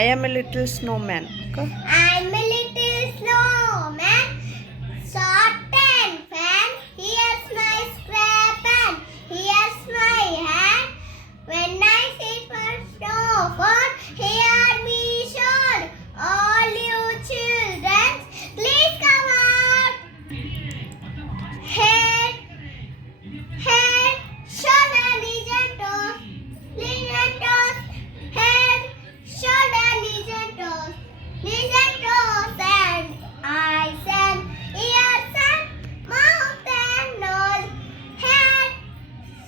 I am a little snowman. Okay? I'm a little snowman. Short and fan. Here's my scrap and here's my hand. When I sit for snowfall, hear me shout. All you children, please come out. Head, head, shoulder, knees and toes. Knees and toes. Head, shoulder, knees and toes. Knees and toes and eyes and ears and mouth and nose. Head,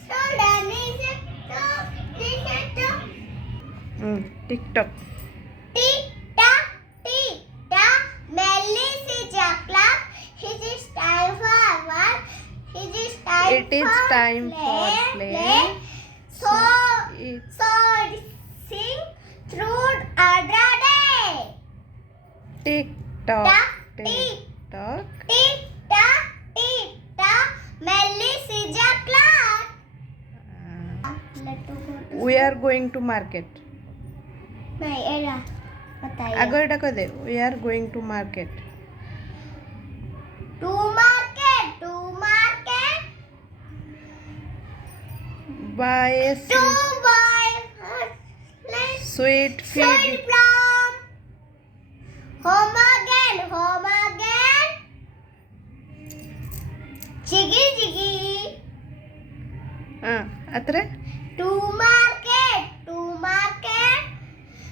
shoulder, knees and toes. Knees and toes. TikTok. Tick-tock, tick-tock, Melly is a clock. It is time for work. It is time for play. So sing through other day. Tick tock, Tock, tick tock. Tick-tock, tick-tock, Melly is a clock. We are going to market. नहीं era बताइए आगे टाका दे. We are going to market. to market Buy a to buy sweet fig. sweet plum. Home again jiggy jiggy. Atre? To market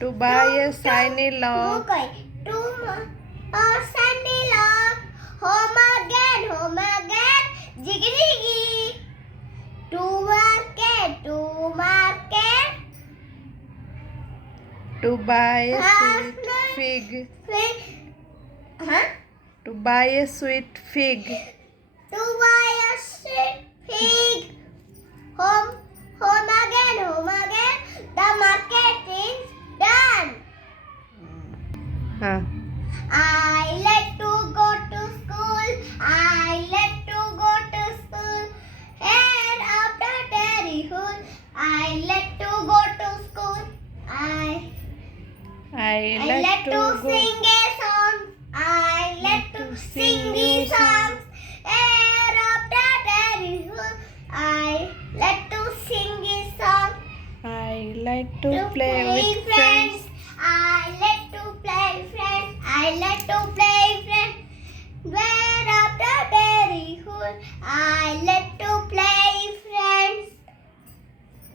To buy a shiny log. to sunny log. Home again jiggy jiggy. To market To buy a sweet fig. huh? To buy a sweet fig. To buy a sweet pig. Home again. The market is done. I like to go to school. And after Terryhood, I like to go to school. I like to sing a song. I like to sing the songs. And after Terryhood, I like to sing a song. I like to play with friends. I like to play friends. Where after Terryhood, I like